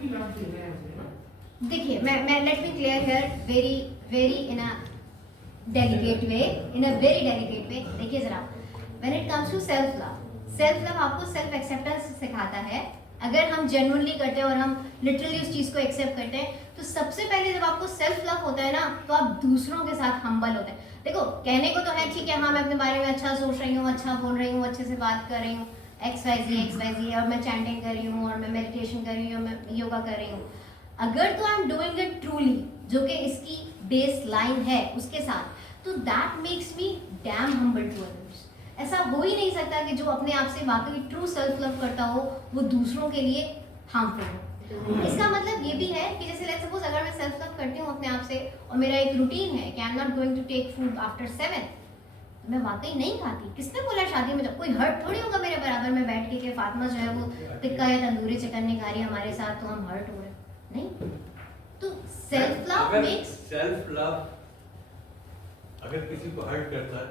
भी लाभ देना है मुझे ना। देखिए मैं let me clear here very in a delicate way, देखिए जरा, when it comes to self love आपको सेल्फ एक्सेप्टेंस सिखाता है। अगर हम जेन्युइनली करते हैं और हम लिटरली उस चीज को एक्सेप्ट करते हैं, तो सबसे पहले जब आपको सेल्फ लव होता है ना, तो आप दूसरों के साथ हम्बल होते हैं। देखो कहने को तो है ठीक है, हाँ मैं अपने बारे में अच्छा सोच रही हूँ, अच्छा बोल रही हूँ, अच्छे से बात कर रही हूँ, XYZ और मैं चैंटिंग कर रही हूँ, और मैं मेडिटेशन कर रही हूँ, मैं योगा कर रही हूँ। अगर तो I am doing it truly, जो कि इसकी बेस लाइन है उसके साथ, तो that makes me damn humble to others. ऐसा हो ही नहीं सकता कि जो अपने आप से वाकई ट्रू सेल्फ लव करता हो वो दूसरों के लिए हार्मफुल हो। इसका मतलब ये भी है कि जैसे लेट्स सपोज अगर मैं सेल्फ लव करती हूँ अपने आप से, और मेरा एक रूटीन है कि I am not going to take food after 7, मैं वाकई नहीं खाती। किसने बोला शादी में, जब कोई हर्ट थोड़ी होगा मेरे बराबर में बैठ के कि फातिमा जो है वो टिक्का या तंदूरी चिकन नहीं खा रही हमारे साथ, तो हम हर्ट हो रहे नहीं। तो self love makes self love अगर किसी को हर्ट करता है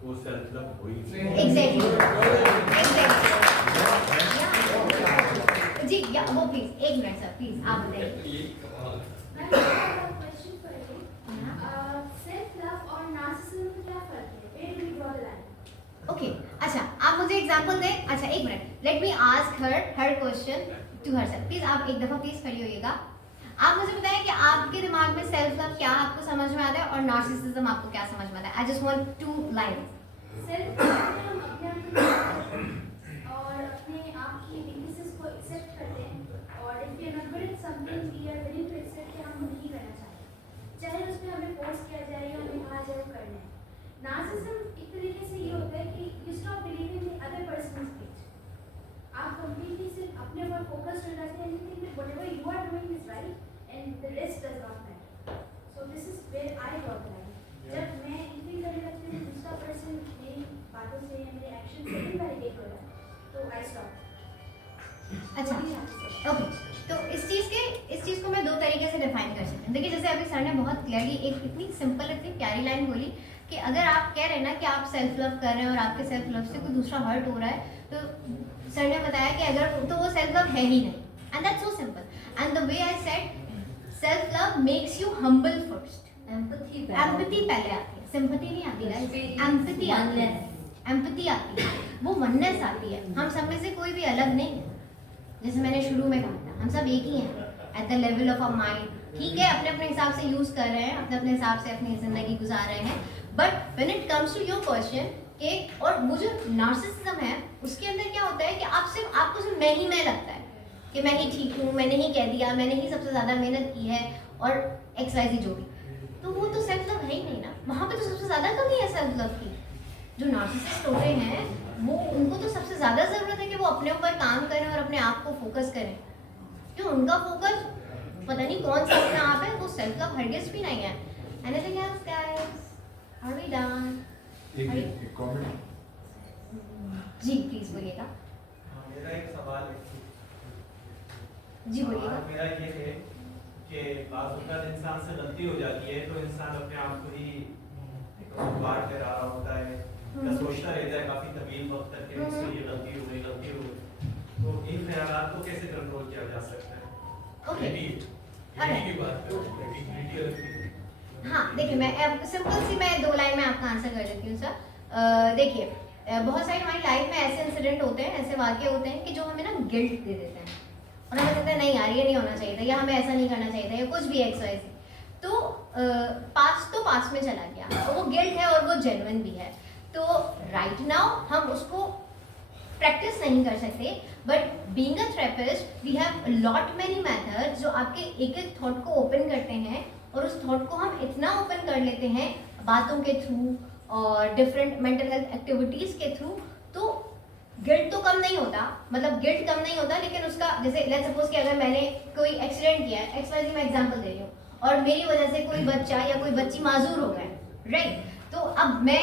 तो वो सेल्फ लव हो ही नहीं। एग्जैक्टली जी, या वो प्लीज एक मिनट सर, प्लीज आप बताइए। ओके अच्छा, आप मुझे एग्जांपल दें। अच्छा एक minute, let me ask her question to herself. Please आप एक दफा प्लीज खड़ी होइएगा। आप मुझे बताएं कि आपके दिमाग में सेल्फ लव क्या आपको समझ में आता है, और नार्सिसिज्म आपको क्या समझ में आता है। I just want 2 lines. Self हम अपने आप को और अपने आप की वीकनेसेस को एक्सेप्ट करते हैं, और if we are not good at something we are willing to accept कि हम नहीं करना चाहते, चाहे उस पे हमें फोर्स किया जाए या हमें कहा जाए वो करना है। नार्सिसिज्म एक तरीके से ये होता है कि you stop believing in other person speech. आप कंप्लीटली सिर्फ अपने ऊपर फोकस्ड हो जाते हैं, and you think that whatever you are doing is right and the rest does not matter. So this is where I got that. जब मैं feel करने लगती हूँ दूसरा पर्सन मेरी बातों से या मेरे एक्शन से इनवैलिडेट हो रहा है, तो आई स्टॉप। अच्छा ओके, तो इस चीज़ को मैं 2 तरीके से डिफाइन कर सकती हूँ। देखिए जैसे अभी सर ने बहुत क्लियरली एक इतनी सिंपल इतनी प्यारी लाइन बोली कि अगर आप कह रहे हैं ना कि आप सेल्फ लव कर रहे हैं और आपके सेल्फ लव से कोई दूसरा हर्ट हो रहा है, तो सर ने बताया कि अगर तो वो सेल्फ लव है ही नहीं, and that's so simple. And the way I said self love makes you humble first. Empathy पहले आती है, सिंपैथी नहीं आती गाइस, एम्पैथी आती है, एम्पैथी आती है, वो वननेस आती है। हम सब में से कोई भी अलग नहीं है, जैसे मैंने शुरू में कहा था हम सब एक ही हैं eight the level of a mind. ठीक है अपने अपने हिसाब से यूज कर रहे हैं, अपने अपने हिसाब से अपनी जिंदगी गुजार रहे हैं, but when it comes to your question के, और वो जो नार्सिसिज्म है उसके अंदर क्या होता है कि आपको सिर्फ मैं लगता है कि मैं ही ठीक हूँ, मैंने ही कह दिया, मैंने ही सबसे ज्यादा मेहनत की है, और XYZ जो भी, तो वो तो सेल्फ लव है ही नहीं ना। वहाँ पे तो सबसे ज्यादा कमी है सेल्फ लव की। जो नार्सिसिस्ट होते हैं वो, उनको तो सबसे ज्यादा जरूरत है कि वो अपने ऊपर काम करें और अपने आप को फोकस करें। क्यों उनका फोकस पता नहीं कौन सा अपना आप है, वो सेल्फ लव हरगिज़ भी नहीं है। Anything else guys? Are we done? एक कमेंट जी प्लीज बोलिएगा। मेरा एक सवाल है जी बोलिएगा। मेरा ये है कि बाज़ इंसान से गलती हो जाती है तो इंसान अपने आप को ही बार कर रहा होता है या सोचता रहता है काफी तवील वक्त तक कि मुझसे ये गलती हो गई। तो इन ख्यालात को कैसे कंट्रोल किया जा सकता है? ओके की बात करो। हाँ देखिए, मैं सिंपल सी मैं 2 लाइन में आपका आंसर कर देती हूँ सर। देखिए बहुत सारी हमारी लाइफ में ऐसे इंसिडेंट होते हैं, ऐसे वाक़े होते हैं कि जो हमें ना गिल्ट दे देते हैं, और हमें लगता है नहीं यार ये नहीं होना चाहिए था, या हमें ऐसा नहीं करना चाहिए था, या कुछ भी XYZ। तो पास्ट में चला गया, तो वो गिल्ट है और वो जेन्युइन भी है। तो राइट नाउ हम उसको प्रैक्टिस नहीं कर सकते, but being a therapist we have lot many methods जो आपके एक एक थॉट को ओपन करते हैं, और उस थॉट को हम इतना ओपन कर लेते हैं बातों के थ्रू और डिफरेंट मेंटल हेल्थ एक्टिविटीज़ के थ्रू, तो गिल्ट तो कम नहीं होता, मतलब गिल्ट कम नहीं होता, लेकिन उसका जैसे लेट्स सपोज कि अगर मैंने कोई एक्सीडेंट किया है, XYZ मैं एग्जांपल दे रही हूँ, और मेरी वजह से कोई बच्चा या कोई बच्ची माजूर हो गए, राइट, तो अब मैं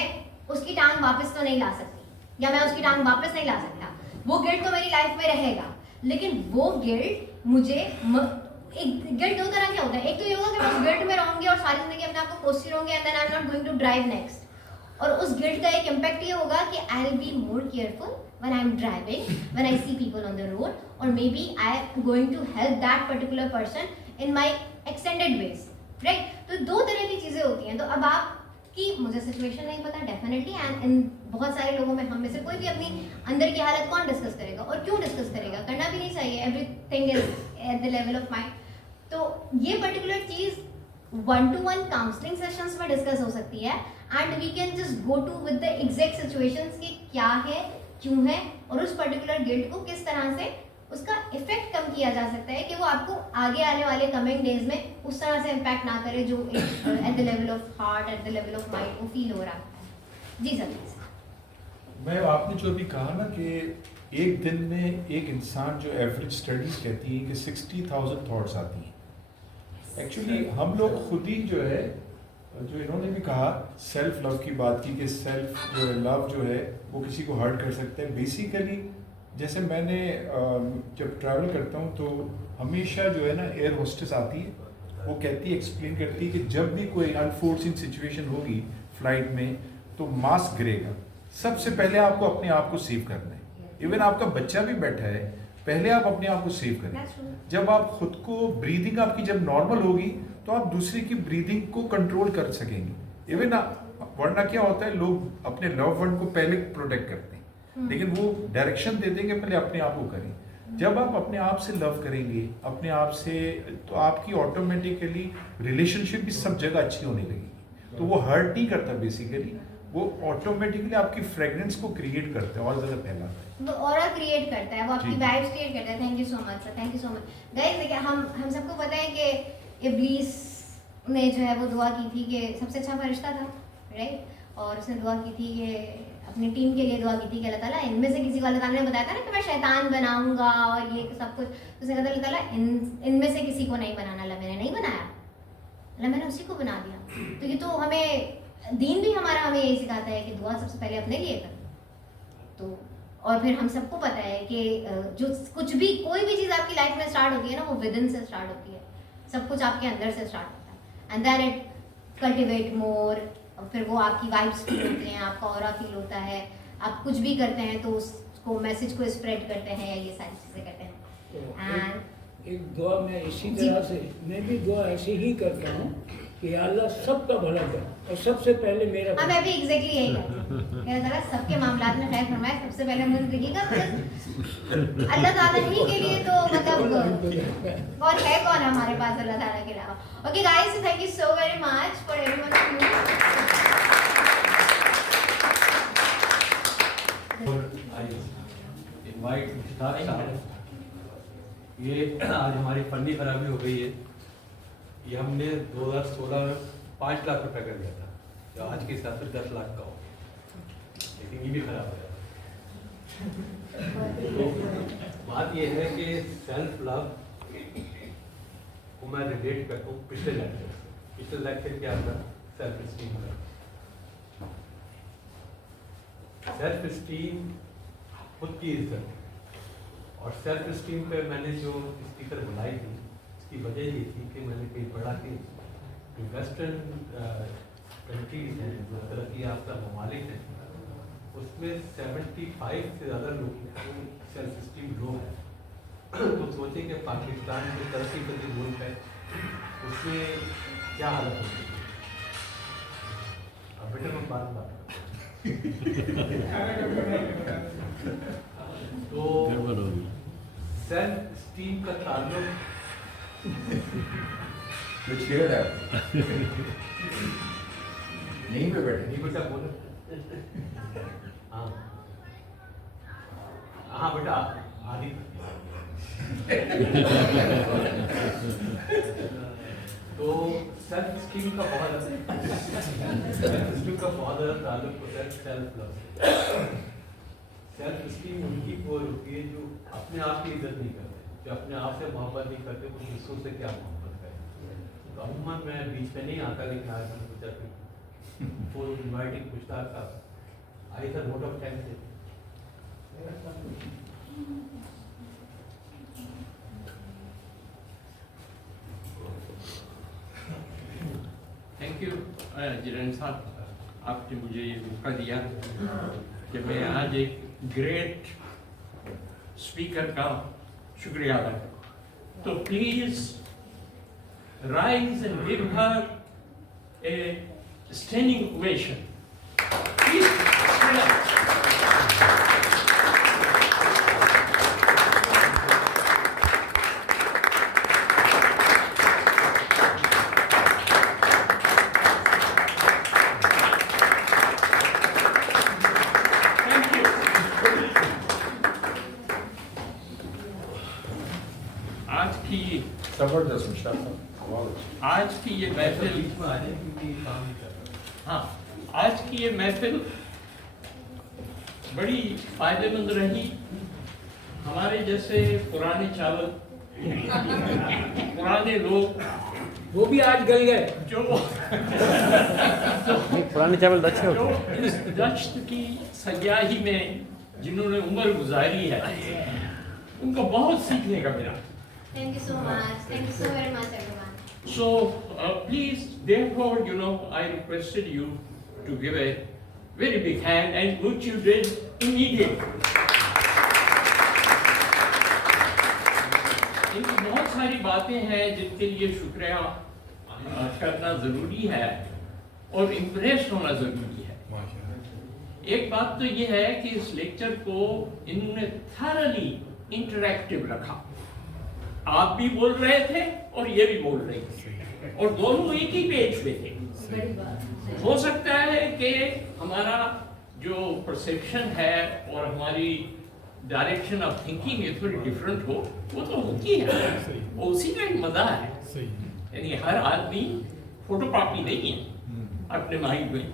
उसकी टांग वापस तो नहीं ला सकती, या मैं उसकी टांग वापस नहीं ला सकता, वो गिल्ट तो मेरी लाइफ में रहेगा। लेकिन वो गिल्ट मुझे एक गिल्ट 2 तरह के होता है। एक तो ये होगा कि मैं उस गिल्ट में रहूंगी और सारी जिंदगी अपने आप को कोसती रहूंगी, and then I am not going to drive next. और उस गिल्ट का एक इम्पैक्ट ये होगा कि I will be more careful when I'm driving, when I see people on the road, or maybe I am going to help that particular person in my extended ways, right? तो दो तरह की चीज़ें होती हैं. तो अब आपकी मुझे सिचुएशन नहीं पता डेफिनेटली, एंड इन बहुत सारे लोगों में हम में से कोई भी अपनी अंदर की हालत कौन डिस्कस करेगा और क्यों डिस्कस करेगा, करना भी नहीं चाहिए. Everything is at the level of mind. तो ये पर्टिकुलर चीज़ 1-to-1 काउंसलिंग सेशंस में डिस्कस हो सकती है, and we can just go to with the exact situations कि क्या है, क्यों है, और उस पर्टिकुलर गिल्ट को किस तरह से उसका इफेक्ट कम किया जा सकता है कि वो आपको आगे आने वाले कमिंग डेज में उस तरह से इम्पैक्ट ना करे जो eight the level of heart, eight the level of mind वो फील हो रहा है. जी सर. मैं आपने जो अभी कहा ना कि एक दिन में एक इंसान, जो एवरेज स्टडीज कहती हैं कि 60,000 थॉट्स आती हैं. एक्चुअली हम लोग खुद ही जो है, जो इन्होंने भी कहा सेल्फ लव की बात की कि सेल्फ जो है लव जो है वो किसी को हर्ट कर सकता है. बेसिकली जैसे मैंने जब ट्रैवल करता हूँ तो हमेशा जो है ना एयर होस्टेस आती है, वो कहती है, एक्सप्लेन करती है कि जब भी कोई अनफोर्सिंग सिचुएशन होगी फ्लाइट में तो मास्क गिरेगा. सबसे पहले आपको अपने आप को सेव करना है. इवन आपका बच्चा भी बैठा है, पहले आप अपने आप को सेव करें. जब आप खुद को, ब्रीदिंग आपकी जब नॉर्मल होगी तो आप दूसरे की ब्रीदिंग को कंट्रोल कर सकेंगे. इवन वरना क्या होता है, लोग अपने लव वन को पहले प्रोटेक्ट करते हैं, लेकिन वो डायरेक्शन दे देंगे पहले अपने आप को करें. जब आप अपने आप से लव करेंगे अपने आप से, तो आपकी ऑटोमेटिकली रिलेशनशिप भी सब जगह अच्छी होने लगेगी. तो वो हर्ट नहीं करता, बेसिकली वो ऑटोमेटिकली आपकी फ्रेग्रेंस को क्रिएट करता है और ज़्यादा फैलाता है, वो ऑरा क्रिएट करता है, वो आपकी जी. वाइब्स क्रिएट करता है. Thank you so much sir, thank you so much. Guys देखिए, हम सबको पता है कि इब्लीस ने जो है वो दुआ की थी कि सबसे अच्छा फरिश्ता था, राइट, और उसने दुआ की थी कि अपनी टीम के लिए दुआ की थी कि अल्लाह ताला इनमें से किसी को, अल्लाह ताला ने बताया था ना कि मैं शैतान बनाऊंगा और ये सब कुछ, तो उसने कहा अल्लाह ताला इनमें से किसी को नहीं बनाना. अल्लाह मैंने नहीं बनाया, अल्लाह मैंने उसी को बना दिया. तो ये तो हमें दीन भी हमारा हमें यही सिखाता है कि दुआ सबसे पहले अपने लिए कर. तो और फिर हम सबको पता है कि जो कुछ भी, कोई भी चीज़ आपकी लाइफ में स्टार्ट होती है ना, वो विद इन से स्टार्ट होती है. सब कुछ आपके अंदर से स्टार्ट होता है, एंड देन इट कल्टिवेट मोर. और फिर वो आपकी वाइब्स फील होती हैं, आपका ऑरा फील होता है. आप कुछ भी करते हैं तो उसको, मैसेज को स्प्रेड करते हैं, ये सारी चीज़ें करते हैं. तो एक दुआ मैं इसी तरह से, मैं भी दुआ ऐसे ही करता हूँ कि अल्लाह सबका भला करे और सबसे पहले मेरा. हाँ, मैं भी एग्जैक्टली यही करती हूँ. मेरा ताला सबके मामलात में खैर फरमाए, सबसे पहले मुझे देखिएगा. अल्लाह ताला ही के लिए तो मतलब और है कौन हमारे पास अल्लाह ताला के अलावा. Okay guys, thank you so very much for everyone of you. I invite Mushtaq साहब. ये आज हमारी फंडी खराबी हो गई है. ये हमने 2016 में 5 लाख रुपए का लिया था, जो आज के हिसाब से 10 लाख का हो, लेकिन ये भी खराब हो गया. तो बात ये है कि सेल्फ लव को मैं रिलेट करता हूँ पिछले लेक्चर क्या था, सेल्फ स्टीम का. सेल्फ स्टीम खुद की इज्जत, और सेल्फ स्टीम पे मैंने जो स्पीकर बुलाई थी उसकी वजह ये थी कि मैंने कहीं पढ़ा कि जो वेस्टर्न कंट्रीज हैं, जो तरक्की याफ्ता ममालिक हैं, उसमें 75 से ज़्यादा लोग सेल्फ स्टीम लो है. तो सोचें कि पाकिस्तान जो तरक्की पजी मुल्क है उसमें क्या हालत होती है. अब बेटा मैं बात तो सेल्फ स्टीम का ताल्लुक नहीं पे बैठे, नहीं बेटा बोलो. हाँ हाँ बेटा आदि. तो सेल्फ स्टीम का बहुत ज़्यादा ताल्लुक होता है सेल्फ लव. सेल्फ स्टीम उनकी वो होती है जो अपने आप की इज्जत नहीं करते, जो अपने आप से मोहब्बत नहीं करते, वो दूसरों से क्या मोहब्बत करें. तो अमूमन मैं बीच में नहीं आता, लेकिन आज मैंने सोचा कि फॉर इनवाइटिंग मुश्ताक साहब, आई था नोट ऑफ टाइम से. थैंक यू जिरन साहब, आपने मुझे ये मौका दिया कि मैं आज एक ग्रेट स्पीकर का शुक्रिया अदा करूँ, तो please rise and give her A standing ovation. Please stand up. Thank you. आज की जबरदस्त मुश्ताक, आज की ये महफिल, बीच में आ जाए क्योंकि काम ही कर रहा है। हाँ, आज की ये महफिल बड़ी फायदेमंद रही। हमारे जैसे पुराने चावल, पुराने लोग वो भी आज गल गए। जो पुराने चावल अच्छे जो होते इस दश्त की सयाही में जिन्होंने उम्र गुजारी है, उनको बहुत सीखने का मिला। Thank you so much. Thank you so very much, everyone. So please, therefore, I requested you to give a very big hand, and which you did immediately. इनकी बहुत सारी बातें हैं जिनके लिए शुक्रिया करना जरूरी है और इम्प्रेस होना जरूरी है। एक बात तो ये है कि इस लेक्चर को इन्होंने थॉरली इंटरैक्टिव रखा। आप भी बोल रहे थे और ये भी बोल रही थी, और दोनों एक ही पेज पे थे। हो सकता है कि हमारा जो परसेप्शन है और हमारी डायरेक्शन ऑफ थिंकिंग ये थोड़ी डिफरेंट हो, वो तो होती है, वो उसी का एक मजा है। यानी हर आदमी फोटोकॉपी नहीं है अपने माइंड में,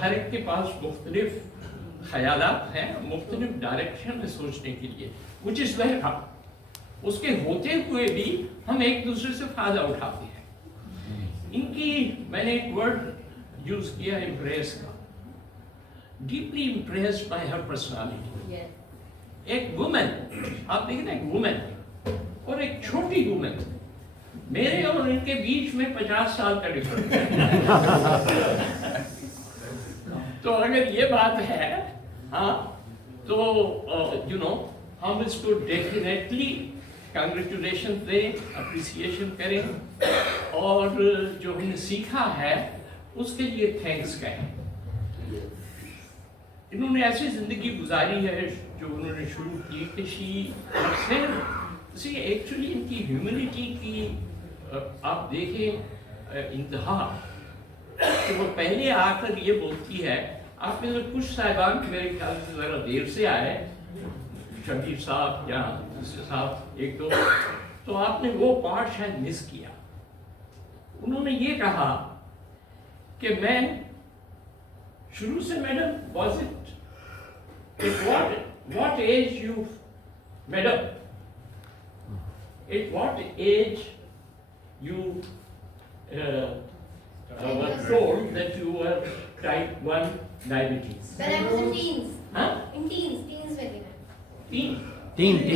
हर एक के पास मुख्तलिफ ख्यालात हैं, मुख्तलिफ डायरेक्शन में सोचने के लिए, which is welcome। उसके होते हुए भी हम एक दूसरे से फायदा उठाते हैं। इनकी मैंने एक वर्ड यूज किया इम्प्रेस का, deeply impressed by her personality. एक वुमेन, आप देखिए ना, एक वुमेन और एक छोटी वुमेन, मेरे और इनके बीच में 50 साल का डिफरेंस है। तो अगर ये बात है, हाँ, तो हम इसको डेफिनेटली कांग्रेचुलेशन दें, अप्रिसिएशन करें, और जो हमने सीखा है उसके लिए थैंक्स कहें। इन्होंने ऐसी जिंदगी गुजारी है जो उन्होंने शुरू की कि शी एक्चुअली इनकी ह्यूमिलिटी की आप देखें इंतहा, कि वो पहले आकर ये बोलती है, आप में से कुछ साहिबान मेरे ख्याल से ज़रा देर से आए, शबीर साहब या दूसरे साहब एक दो, तो आपने वो पार्ट शायद मिस किया। उन्होंने ये कहा कि मैं शुरू से, madam, was it what age you, madam, at what age you were told that you were type 1 diabetes? When I was in teens. Huh? In teens with me. Teen? 18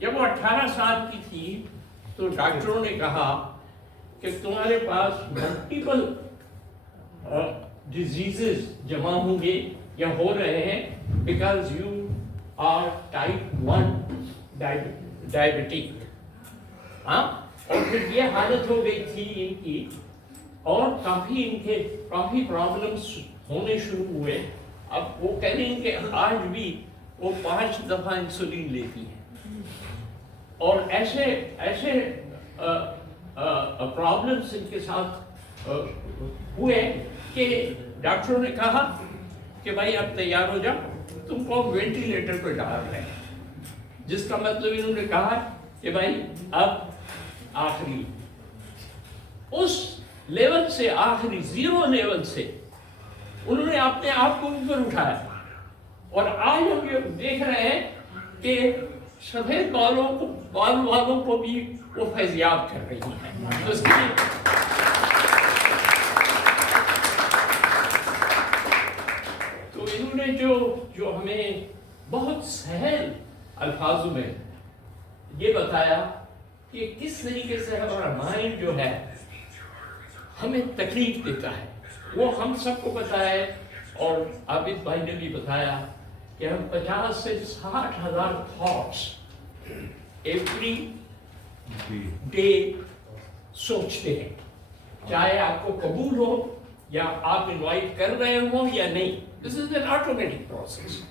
जब वो 18 साल की थी तो डॉक्टरों ने कहा कि तुम्हारे पास मल्टीपल डिजीजेस जमा होंगे या हो रहे हैं, because you are type 1 diabetic. हाँ, और फिर ये हालत हो गई थी इनकी, और काफी प्रॉब्लम्स होने शुरू हुए। अब वो कह रही हैं कि आज भी वो 5 दफा इंसुलिन लेती हैं, और ऐसे प्रॉब्लम्स इनके साथ हुए कि डॉक्टरों ने कहा कि भाई अब तैयार हो जाओ, तुमको वेंटिलेटर पर डाल रहे हैं, जिसका मतलब इन्होंने कहा कि भाई अब आखिरी उस लेवल से, आखिरी 0 लेवल से उन्होंने अपने आप को ऊपर उठाया। और आज हम ये देख रहे हैं कि सफेद बाल वालों को भी वो फैजियाब कर रही है। तो इसके लिए तो इन्होंने जो हमें बहुत सहल अल्फाजों में ये बताया कि किस तरीके से हमारा माइंड जो है, हमें तकलीफ देता है, वो हम सबको पता है। और आबिद भाई ने भी बताया कि हम 50 से 60 हज़ार थॉट्स एवरी डे सोचते हैं, चाहे आपको कबूल हो या आप इनवाइट कर रहे हो या नहीं। This is an automatic process.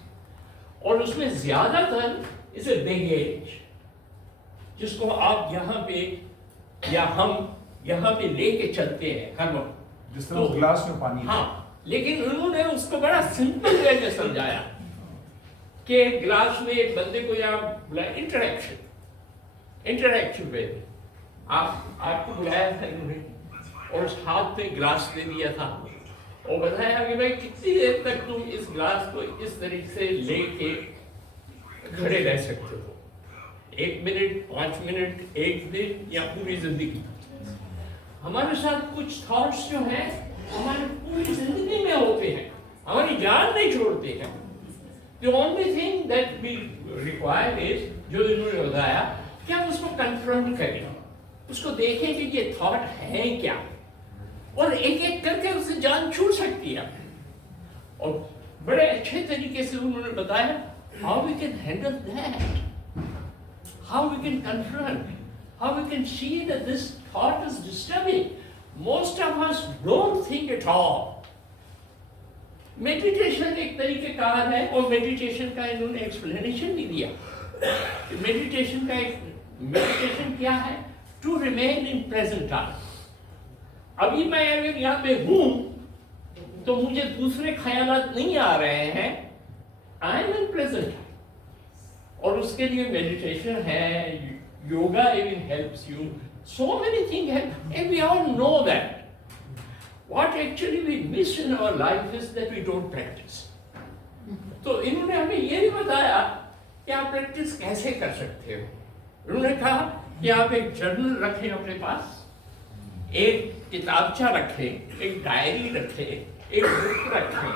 और उसमें ज्यादातर इज ए बिग एज, जिसको आप यहाँ पे या हम यहाँ पे लेके चलते हैं हर वक्त, जिस तरह ग्लास में पानी है। हाँ, लेकिन उन्होंने उसको बड़ा सिंपल वे में समझाया कि ग्लास में एक बंदे को यहाँ बुलाया, इंटरेक्शन वे में आपको बुलाया था इन्होंने और उस हाथ में ग्लास दे दिया था और बताया कि भाई कितनी देर तक तुम इस ग्लास को इस तरीके से लेके खड़े रह सकते हो, 1 मिनट, 5 मिनट, 1 दिन या पूरी जिंदगी। हमारे साथ कुछ थॉट्स जो हैं हमारी पूरी जिंदगी में होते हैं, हमारी जान नहीं छोड़ते हैं। The only thing that we require is, जो इन्होंने बताया, कि हम उसको कन्फ्रंट करें, उसको देखें कि ये थॉट है क्या, और एक एक करके उससे जान छूट सकती है। और बड़े अच्छे तरीके से उन्होंने बताया how we can handle that, how we can confront, how we can see that this thought is disturbing. Most of us don't think at all. Meditation एक तरीके का है और मेडिटेशन का इन्होंने एक्सप्लेनेशन भी दिया। मेडिटेशन क्या है? To remain in present time. अभी मैं अगर यहाँ पे हूँ तो मुझे दूसरे ख्यालात नहीं आ रहे हैं, आई एम इन प्रेजेंट। और उसके लिए मेडिटेशन है, yoga even helps you, so many things help, and we all know that. What actually we miss in our life is that we don't practice. तो इन्होंने हमें ये भी बताया कि आप प्रैक्टिस कैसे कर सकते हो। उन्होंने कहा कि आप एक जर्नल रखें अपने पास, एक किताबचा रखें, एक डायरी रखें, एक बुक रखें,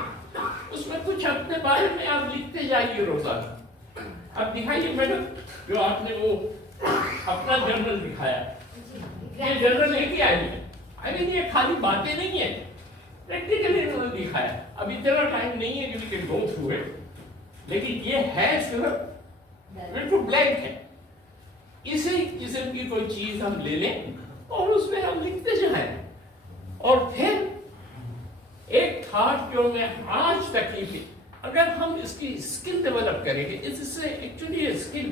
उसमें कुछ अपने बारे में आप लिखते जाइए रोजाना। अब दिखाइए मैडम, जो आपने वो अपना जर्नल दिखाया, ये जर्नल है क्या है? आई मीन ये खाली बातें नहीं है, प्रैक्टिकली इन्होंने दिखाया। अब इतना टाइम नहीं है कि we can go through it, लेकिन ये है सिर्फ बिल्कुल ब्लैंक है। इसी किस्म की कोई चीज हम ले लें और उसमें हम लिखते जाएं, और फिर एक थॉट जो मैं आज तक ही, अगर हम इसकी स्किल डेवलप करेंगे, इससे एक्चुअली स्किल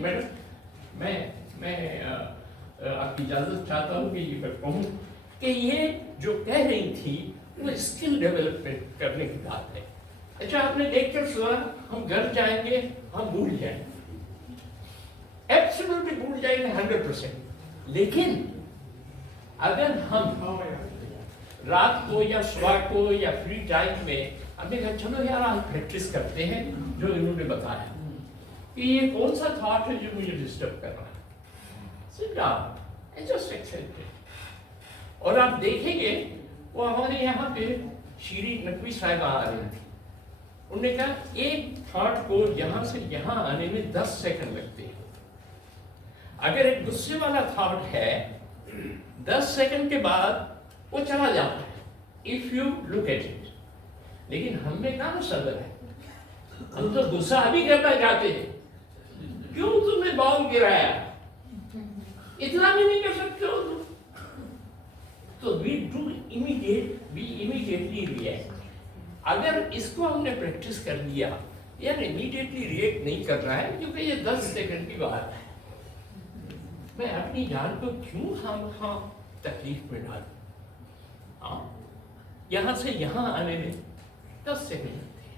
मैं आपकी इजाजत चाहता हूँ कि ये कहूँ कि ये जो कह रही थी वो स्किल डेवलपमेंट करने की बात है। अच्छा, आपने लेक्चर सुना, हम घर जाएंगे हम भूल जाएंगे, एब्सोल्युटली भूल जाएंगे 100%। लेकिन अगर हम रात को या सुबह को या फ्री टाइम में हमने कहा चलो यार आज प्रैक्टिस करते हैं, जो इन्होंने बताया कि ये कौन सा थॉट है जो मुझे डिस्टर्ब कर रहा है, sit down and just accept it। और आप देखेंगे वो हमारे यहाँ पे शीरी नकवी साहिबा आ रही थी, उन्होंने कहा एक थॉट को यहाँ से यहाँ आने में 10 सेकंड लगते हैं। अगर एक गुस्से वाला थॉट है 10 सेकंड के बाद वो चला जाता है, if you look at it. लेकिन हम में कहाँ सब्र है, हम तो गुस्सा अभी करना चाहते हैं, क्यों तुमने बॉल गिराया, इतना भी नहीं कर सकते हो तुम। तो we immediately react। अगर इसको हमने प्रैक्टिस कर लिया, यार इमीडिएटली रिएक्ट नहीं कर रहा है क्योंकि ये 10 सेकंड की बात है, मैं अपनी जान को क्यों हाँ तकलीफ में डालूं। हाँ, यहाँ से यहाँ आने में 10 सेकंड लगते हैं।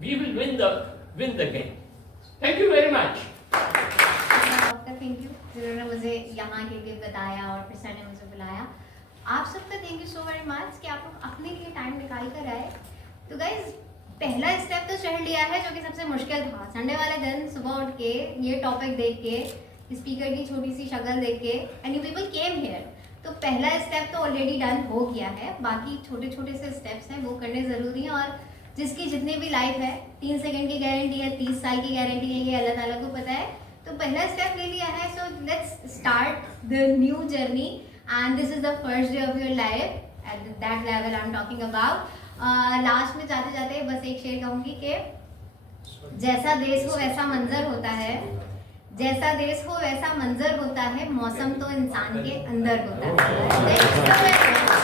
We will win the game। Thank you very much। Thank you जिन्होंने मुझे यहाँ के लिए बताया और फिर सर ने मुझे बुलाया। आप सबका thank you so very much कि आप लोग अपने लिए टाइम निकाल कर आए। तो गाइज, पहला स्टेप तो चढ़ लिया है जो कि सबसे मुश्किल था। संडे वाले दिन सुबह उठ के ये टॉपिक देख के, स्पीकर की छोटी सी शक्ल देख के, and you people came here. तो पहला स्टेप तो ऑलरेडी डन हो गया है, बाकी छोटे छोटे से स्टेप्स हैं वो करने ज़रूरी हैं। और जिसकी जितनी भी लाइफ है, 3 सेकंड की गारंटी है, 30 साल की गारंटी है, ये अल्लाह ताला को पता है। तो पहला स्टेप ले लिया है, so let's start the new journey. and this is the first day of your life. At that level I'm talking about. Last में जाते जाते बस एक शेर कहूँगी कि जैसा देश हो वैसा मंजर होता है, जैसा देश हो वैसा मंजर होता है, मौसम तो इंसान के अंदर होता है.